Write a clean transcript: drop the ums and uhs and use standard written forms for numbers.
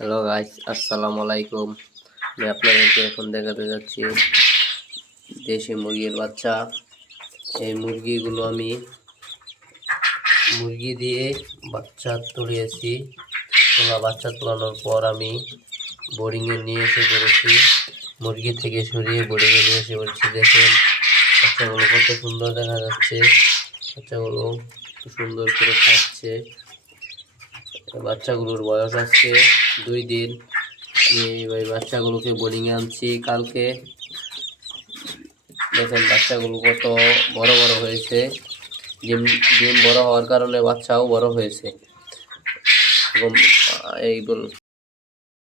Hello guys, আসসালামু আলাইকুম। আমি আপনাদেরকে এখন দেখাতে যাচ্ছি দেশি মুরগির বাচ্চা। এই মুরগিগুলো আমি মুরগি দিয়ে বাচ্চা তুলিয়েছি। বাচ্চা তোলানোর পর আমি বোর্ডিংয়ে নিয়ে এসে পড়েছি। মুরগি থেকে সরিয়ে বোর্ডিংয়ে নিয়ে এসে পড়েছি। দেখেন বাচ্চাগুলো কত সুন্দর দেখা যাচ্ছে। বাচ্চাগুলো খুব সুন্দর করে খাচ্ছে। বাচ্চাগুলোর বয়স আজকে 2 দিন। আমি এই বাচ্চাগুলোকে বোর্ডিংয়ে আনছি কালকে। দেখেন বাচ্চাগুলো কত বড় বড় হয়েছে। ডিম বড় হওয়ার কারণে বাচ্চাও বড় হয়েছে এবং এইগুলো